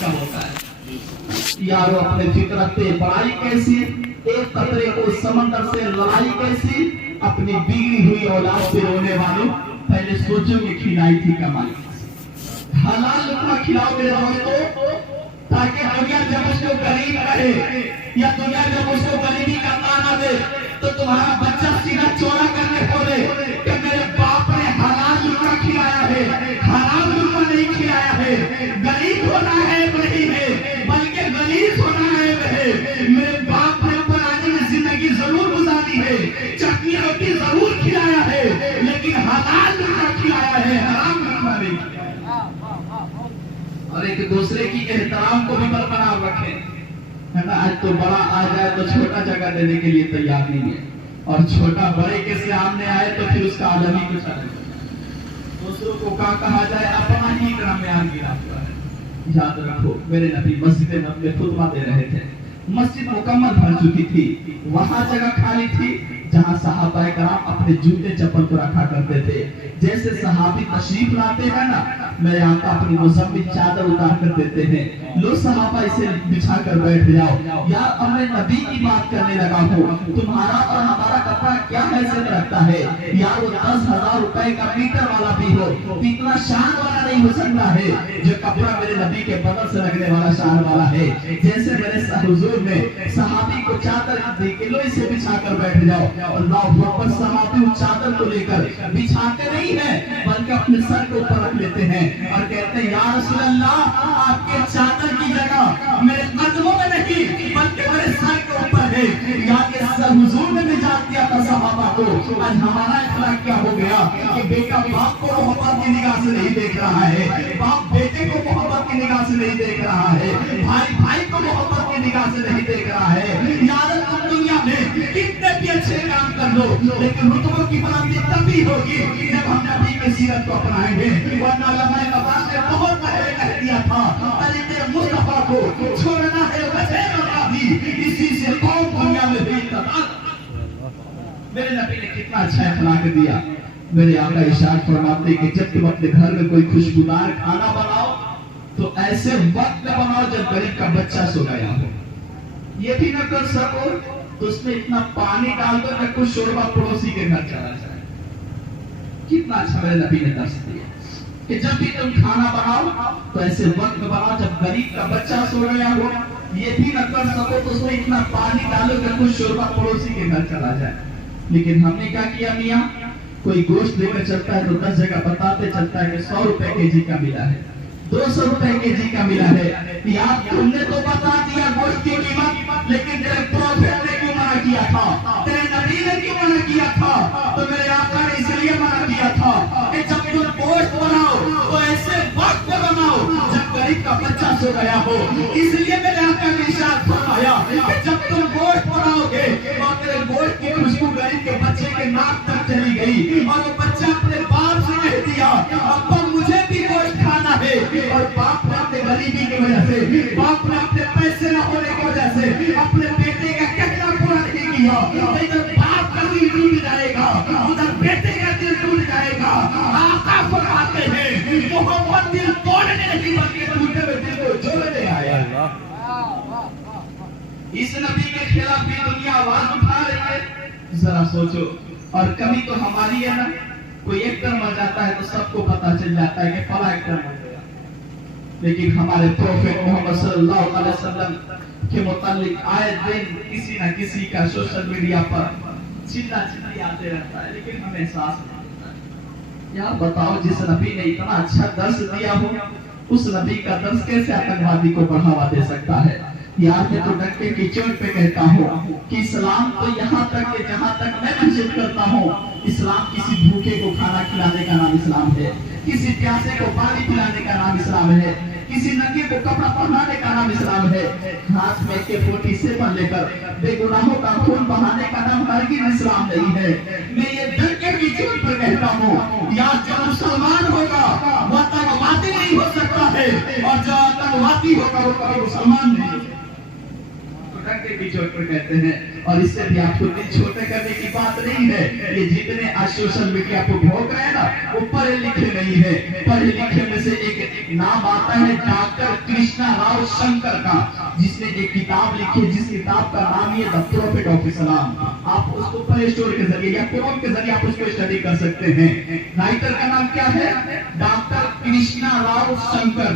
का होता है। यारो अपने फितरत पे बड़ाई कैसी, एक कतरे को समंदर से लड़ाई कैसी, अपनी बिगड़ी हुई औलाद से रोने वालों पहले सोचोगे खिलाई थी कमाई। हलाल लुकमा खिलाओ मेरे दोस्तों, ताकि दुनिया जब उसको गरीब कहे या दुनिया जब उसको गरीबी का ताना दे तो तुम्हारा बच्चा सीना चौड़ा करने बोले कि मेरे बाप ने हलाल लुकमा खिलाया है, हराम लुकमा नहीं खिलाया है। गरीब होना है नहीं है, बल्कि गरीब होना है। मेरे बाप ने पुरानी में जिंदगी जरूर गुजारी है, चटनी रोटी जरूर खिलाया है, लेकिन हलाल लुकमा खिलाया है, हराम लुकमा नहीं खिलाया। और एक दूसरे की एहतराम को भी बरकरार रखें, है ना। आज तो बड़ा आ जाए तो छोटा जगह देने के लिए तैयार नहीं है, और छोटा बड़े के सामने आए तो फिर उसका आदम ही कुछ अलग है। दूसरों को क्या कहा जाए, अपना ही ग्राम्यान गिरा हुआ है। याद रखो, मेरे नबी मस्जिद में खुतबा दे रहे थे, मस्जिद मुकम्मल भर चुकी थी, वहां जगह खाली थी जहां सहाबाए कराम अपने जूते चप्पल को रखा करते थे। जैसे सहाबी तशरीफ लाते हैं ना, मेरे आका अपनी मुज़म्मिल चादर उतार कर देते हैं, लो सहाबा इसे बिछा कर बैठ जाओ। यार अपने नबी की बात करने लगा हो, तुम्हारा और हमारा कपड़ा क्या हैसियत रखता है यार। वो 10,000 रुपए का मीटर वाला भी हो तो इतना शान वाला नहीं हो सकता है जो कपड़ा मेरे नबी के बदन से लगने वाला शान वाला है। जैसे मेरे हुजूर ने सहाबी को चादर दी कि लो इसे बिछा कर बैठ जाओ, अल्लाहू अकबर। सहाबी उस चादर को लेकर बिछाते नहीं है, बल्कि अपने सर के ऊपर रख लेते हैं और कहते हैं या रसूल अल्लाह, आपके चादर की जगह मेरे कदमों में नहीं बल्कि मेरे सर के ऊपर है। यार हुजूर ने निजात दिया था सहाबा को। आज हमारा इखलाक क्या हो गया कि बेटा बाप को मोहब्बत की निगाह से नहीं देख रहा है, बाप बेटे को मोहब्बत की निगाह से नहीं देख रहा है, भाई भाई को मोहब्बत की निगाह से नहीं देख रहा है। यार तुम दुनिया में कितने भी अच्छे काम कर लो, लेकिन रुतबों की बुलंदी तभी होगी जब हम नबी की सीरत को अपनाएंगे। वरना उलमाए नवाज ने बहुत पहले कह दिया था, तरीके मुस्तफा को छोड़ना है वज़ीर भी, इसी से कौम दुनिया में बेइज्जत। मेरे नबी ने कितना अच्छा इखलाक दिया। मेरे आका इरशाद फरमाते कि जब तुम अपने घर में कोई खुशबूदार खाना बनाओ तो ऐसे वक्त में बनाओ जब गरीब का बच्चा सो गया हो। ये भी न कर सको तो उसमें इतना पानी डाल दो कि कुछ शोरबा पड़ोसी के घर चला जाए। कितना अच्छा मेरे नबी ने दर्श दिया कि जब भी तुम खाना बनाओ तो ऐसे वक्त में बनाओ जब गरीब का बच्चा सो गया हो। ये भी न कर सको तो उसमें इतना पानी डालो कि कुछ शोरबा पड़ोसी के घर चला जाए। लेकिन हमने क्या किया मियाँ, कोई गोश्त लेकर चलता है तो 10 जगह बताते चलता है कि 100 रुपए केजी का मिला है, 200 रुपए केजी का मिला है। यार तुमने तो बता दिया गोश्त की कीमत, लेकिन तेरे प्रॉफिट ने क्यों मना किया था, तेरे नबी ने क्यों मना किया था? तो मेरे आका ने इसलिए मना किया था कि जब तुम गोश्त बनाओ तो ऐसे वक्त पे बनाओ जब गरीब का बच्चा सो गया हो। इसलिए मेरे आका ने इरशाद फरमाया कि जब तुम गोश्त बनाओगे और तेरे गोश्त की खुशबू गरीब के बच्चे के नाक तक चली गई और वो बच्चा अपने बाप से कह दिया अब्बा मुझे भी गोश्त खाना है, और बाप ने अपने गरीबी की वजह से, बाप ने अपने पैसे न होने की वजह से अपने बेटे का कहना पूरा नहीं किया, इधर बाप का दिल टूट जाएगा, उधर बेटे का दिल टूट जाएगा। आका फरमाते हैं मोहब्बत दिल तोड़ने नहीं बल्कि टूटे हुए दिल को जोड़ने आया। इस नबी के खिलाफ भी दुनिया आवाज उठा रही है, जरा सोचो। और कभी तो हमारी है ना, कोई एक्टर मर जाता है तो सबको पता चल जाता है कि फला एक्टर मर गया, लेकिन हमारे प्रोफेट मोहम्मद सल्लल्लाहु अलैहि वसल्लम के मुतालिक आए दिन किसी न किसी का सोशल मीडिया पर चिल्ला चिल्ली आते रहता है, लेकिन हमें एहसास नहीं होता। यार बताओ, जिस नबी ने इतना अच्छा दर्श दिया हो, उस नबी का दर्श कैसे आतंकवादी को बढ़ावा दे सकता है? यार मैं तो डंके की चोट पे कहता हूँ कि इस्लाम तो यहाँ तक कि जहाँ तक मैं महसूस करता हूँ, इस्लाम किसी भूखे को खाना खिलाने का नाम इस्लाम है, किसी प्यासे को पानी पिलाने का नाम इस्लाम है, किसी नंगे को कपड़ा पहनाने का नाम इस्लाम है। हाथ में AK-47 लेकर बेगुनाहों का खून बहाने का नाम हरगिज़ इस्लाम नहीं है। मैं ये डंके की चोट पर कहता हूँ, यार जो मुसलमान होगा वो आतंकवादी नहीं हो सकता है, और जो आतंकवादी होगा वो कभी मुसलमान नहीं। डंके की चोट पर कहते हैं और इससे भी आपको दिल छोटे करने की बात नहीं है। ये जितने आज सोशल मीडिया पर भोग रहे हैं ना, वो पढ़े लिखे नहीं है। पढ़े लिखे में से एक नाम आता है डॉक्टर कृष्णा राव शंकर का, जिसने एक किताब लिखी है, जिस किताब का नाम है द प्रॉफिट ऑफ इस्लाम। आप उसको प्ले स्टोर के जरिए या क्रोम के जरिए आप उसको स्टडी कर सकते हैं। राइटर का नाम क्या है? डॉक्टर कृष्णा राव शंकर।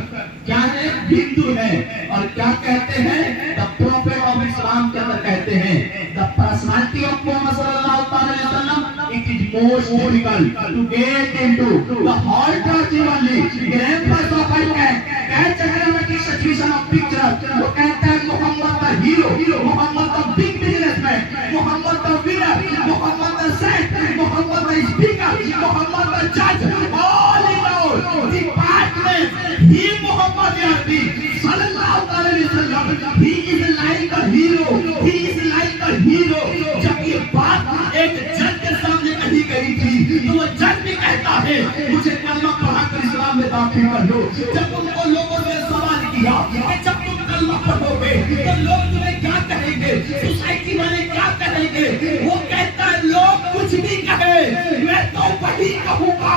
क्या है? हिंदू है। और क्या कहते हैं? द प्रॉफिट ऑफ इस्लाम के अंदर कहते हैं द पर्सनालिटी ऑफ मोहम्मद सल्लल्लाहु अलैहि वसल्लम, it is most difficult to get into the heart of जीवनली grandfather of man catch agrammatic situation of picture. वो कहता है Muhammad the hero, Muhammad the big businessman, Muhammad the winner, Muhammad the saint, Muhammad the speaker, Muhammad the जज, all in all department ही Muhammad यानी सल्लल्लाहु अलैहि वसल्लम, he is like a hero, he is like a hero. जब ये बात एक जज के सामने कही गई थी तो वो जज भी कहता है मुझे कलमा पढ़ाकर इस्लाम में दाखिल कर दो। जब उनको लोगों ने सवाल किया कि जब तुम कलमा पढ़ोगे तो लोग तुम्हें क्या कहेंगे, सोसाइटी वाले क्या कहेंगे, वो कहता है लोग कुछ भी कहे, मैं तो वही कहूंगा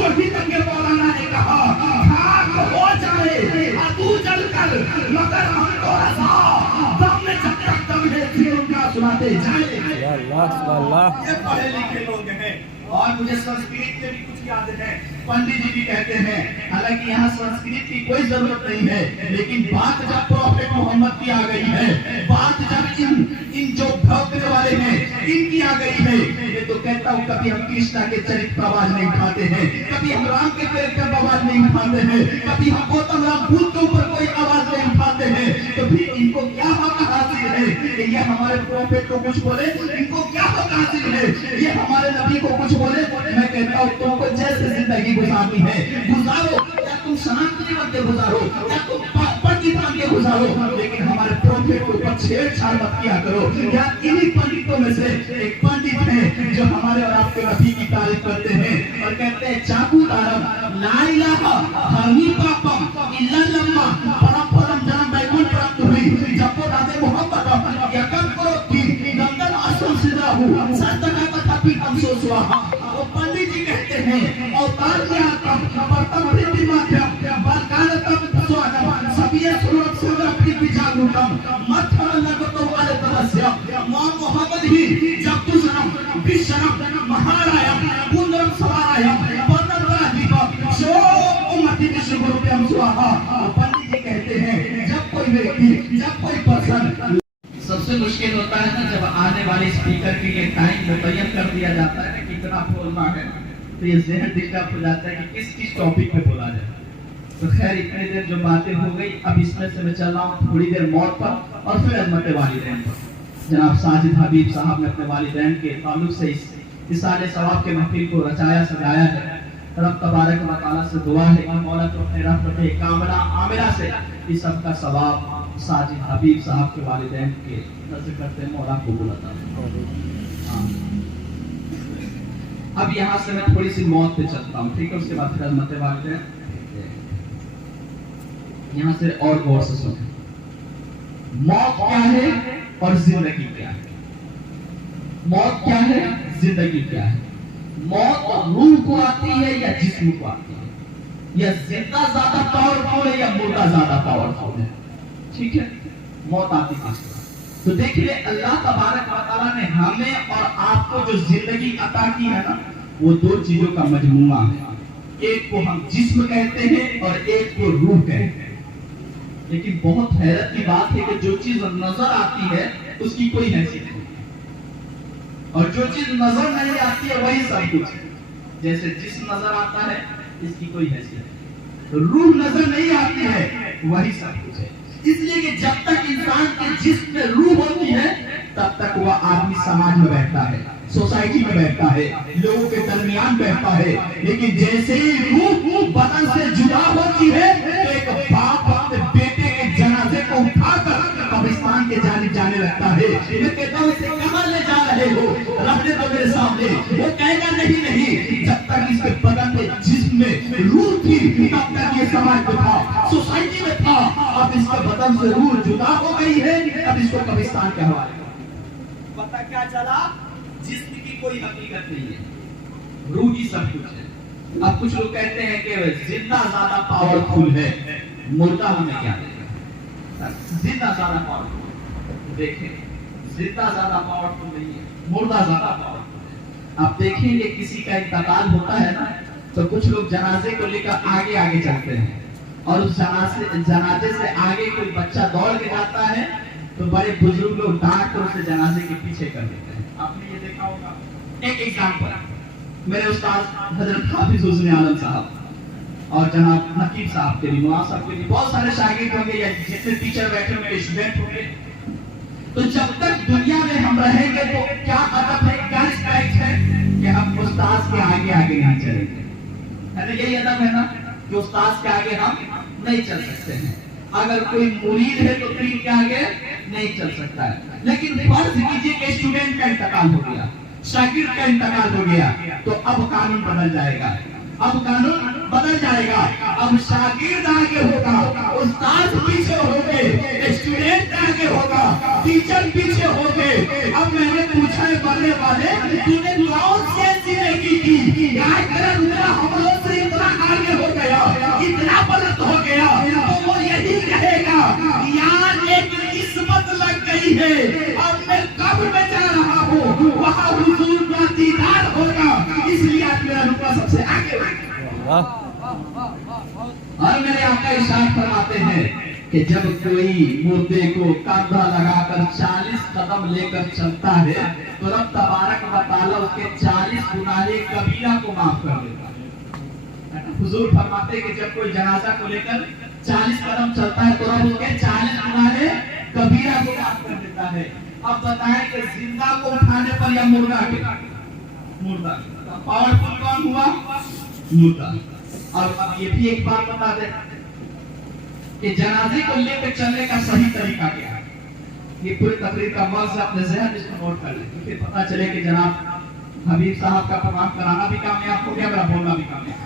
जो हिंद के मौलाना ने कहा, खाक हो जाए तू जलकर, मगर हम तो रसा दम में जब तक दम है फिर उनका सुनाते जाए। ये पढ़े लिखे लोग हैं। और मुझे संस्कृत में भी कुछ याद है, पंडित जी भी कहते हैं, हालांकि यहाँ संस्कृत की कोई जरूरत नहीं है, लेकिन बात जब प्रॉफिट मोहम्मद की आ गई है, बात जब इन जो भौंकने वाले हैं इनकी आ गई है, ये तो कहता हूँ कभी हम कृष्णा के चरित्र पर आवाज नहीं उठाते हैं, कभी हम राम के चरित्र पर आवाज नहीं उठाते हैं, कभी हम गौतम राम बुद्ध के ऊपर कोई आवाज नहीं उठाते हैं, तो फिर इनको क्या हक हासिल है कि ये हमारे प्रॉफिट को कुछ बोले? इनको क्या हक हासिल है ये हमारे नबी को कुछ बोले? मैं कहता हूँ तुमको जैसे जिंदगी गुजारनी है गुजारो, या तुम सनातनी बन के गुजारो, या तुम पंडित बन के गुजारो, लेकिन हमारे प्रॉफिट को ऊपर छेड़छाड़ मत किया करो। या इन्हीं पंडितों में से एक पंडित है जो हमारे और आपके नबी की तारीफ करते हैं और कहते हैं चाकू दारम ला इलाहा हनी पापम इल्ला लम्मा परम परम जन्म बैकुंठ प्राप्त हुई जब वो राधे मोहब्बत यकम करो थी गंगन असम सिद्रा हूँ सत्ता का पीठम सो स्वाहा। वो पंडित जी कहते हैं अवतार के आत्म प्रथम वृद्धि माध्यम बलकाल तम स्वागत सबिया सुरत सुरत की विचारूतम मत्थर लगतो वाले तपस्या मां मोहम्मद ही जब तू सनम विशरम महाराया पुनरम सवाराया वर्णन दीपक सो उम्मती विष्णु गुरु पे हम स्वाहा। पंडित जी कहते हैं जब कोई व्यक्ति जब कोई पर्सन, सबसे मुश्किल होता है ना जब आने वाले स्पीकर के लिए टाइम मुतय्यन कर दिया जाता है कि कितना बोलना है, तो ये ज़हन डिस्टर्ब हो जाता है कि किस टॉपिक पे बोला जाए। तो खैर इतनी देर जो बातें हो गई, अब इसमें से मैं चल रहा हूँ थोड़ी देर मौत पर और फिर अज़मत वालिदैन पर। जनाब साजिद हबीब साहब ने अपने वालिदैन के ताल्लुक से इस साले सवाब के महफिल को रचाया सजाया है। रब तबारक व तआला से दुआ है कि मौला तो अपने रहमत कामिला आमिला से इस सब का सवाब साजिद हबीब साहब के वालिदैन के नज़र करते हैं, मौला कबूल अता फरमाए। अब यहाँ से मैं थोड़ी सी मौत पे चलता हूँ, ठीक है, उसके बाद फिर अज़मत वालिदैन। यहाँ से और गौर से सुनो, मौत क्या है और जिंदगी क्या है? मौत क्या है, जिंदगी क्या है? मौत रूह को आती है या जिस्म को आती है? या जिंदा ज्यादा पावरफुल है या मुर्दा ज्यादा पावरफुल है? ठीक है, मौत आती है। तो देखिए अल्लाह तबारक व तआला ने हमें और आपको जो जिंदगी अता की है ना, वो दो चीजों का मजमूआ है। एक को हम जिस्म कहते हैं और एक को रूह कहते हैं। लेकिन बहुत हैरत की बात है कि जो चीज नजर आती है उसकी कोई हैसियत नहीं, और जो चीज नजर नहीं आती है वही सब कुछ है। जैसे जिस्म नजर आता है इसकी कोई हैसियत नहीं, रूह नजर नहीं आती है वही सब कुछ है। इसलिए कि जब तक इंसान के जिस्म में रूह होती है तब तक वह आदमी समाज में बैठता है, सोसाइटी में बैठता है, लोगों के दरमियान बैठता है। लेकिन जैसे ही रूह बदन से जुदा होती है तो एक बाप अपने बेटे के जनाजे को उठाकर कब्रिस्तान के जाने जाने लगता है। मैं कहता हूँ इसे कहाँ ले जा रहे हो, रखने दो मेरे सामने। वो कहेगा नहीं नहीं, जब तक इसके बदन में जिस्म में रूह थी तब तक ये समाज में था, सोसाइटी में था। अब इसके बदन से रूह जुदा हो गई है, अब इसको कब्रिस्तान के हवाले। पता क्या चला, जिस्म की कोई हकीकत नहीं है, रूह ही सब कुछ है। अब कुछ लोग कहते हैं कि जिंदा ज्यादा पावरफुल है, मुर्दा हमें क्या देगा। जिंदा ज्यादा पावरफुल, देखें जिंदा ज्यादा पावरफुल नहीं है, मुर्दा ज्यादा पावरफुल है। आप देखेंगे किसी का इंतकाल होता है ना, तो कुछ लोग जनाजे को लेकर आगे आगे चलते हैं, और उस जनाजे से आगे कोई बच्चा दौड़ के जाता है तो बड़े बुजुर्ग लोग डांट कर उसे जनाजे के पीछे कर देते हैं। आपने ये देखा होगा। एक एग्जाम्पल, मेरे उस्ताद हजरत हाफिज हुस्न आलम साहब और जनाब नकीब साहब के लिए, नवाज साहब के लिए बहुत सारे शागिर्द होंगे या जितने टीचर बैठे होंगे, स्टूडेंट होंगे, तो जब तक दुनिया में हम रहेंगे तो क्या अदब है, क्या रिस्पेक्ट है कि हम उस्ताद के आगे आगे नहीं चलेंगे, है ना। यही अदब है ना कि उस्ताद के आगे हम नहीं चल सकते हैं। अगर कोई मुरीद है तो पीर के आगे नहीं चल सकता है। लेकिन फर्ज कीजिए कि स्टूडेंट का इंतकाल हो गया, शागिर्द का इंतकाल हो गया, तो अब कानून बदल जाएगा, अब कानून बदल जाएगा। अब शागिर्द आगे होगा, उस्ताद पीछे होंगे, स्टूडेंट आगे होगा, टीचर पीछे होंगे। अब मैंने पूछा है पढ़ने वाले, तूने कौन सी ऐसी नेकी की हम लोग से इतना आगे हो गया, इतना गलत हो गया, तो वो यही कहेगा यार एक किस्मत लग गई है, अब मैं कब्र में जा रहा हूँ, वहाँ हुजूर का दीदार होगा, इसलिए आज मेरा रुपया सबसे आगे होगा। और मेरे आका इरशाद फरमाते हैं कि जब कोई मुर्दे को कंधा लगाकर 40 कदम लेकर चलता है तो रब तबारक व तआला उसके 40 गुनाहे कबीरा को माफ कर देता है। हुजूर फरमाते हैं कि जब कोई जनाजा को लेकर 40 कदम चलता है तो रब उसके 40 गुनाहे कबीरा को माफ कर देता है। अब बताएं कि जिंदा को उठाने पर या मुर्दा के, मुर्दा पावरफुल कौन हुआ, मुर्दा। और अब ये भी एक बात बता दें कि जनाजे को लेकर चलने का सही तरीका क्या है। ये पूरी तकरीर का मकसद अपने ज़हन में इसको नोट कर लें, फिर पता चले कि जनाब हबीब साहब का प्रमाण कराना भी कामयाब हो गया, मेरा बोलना भी कामयाब।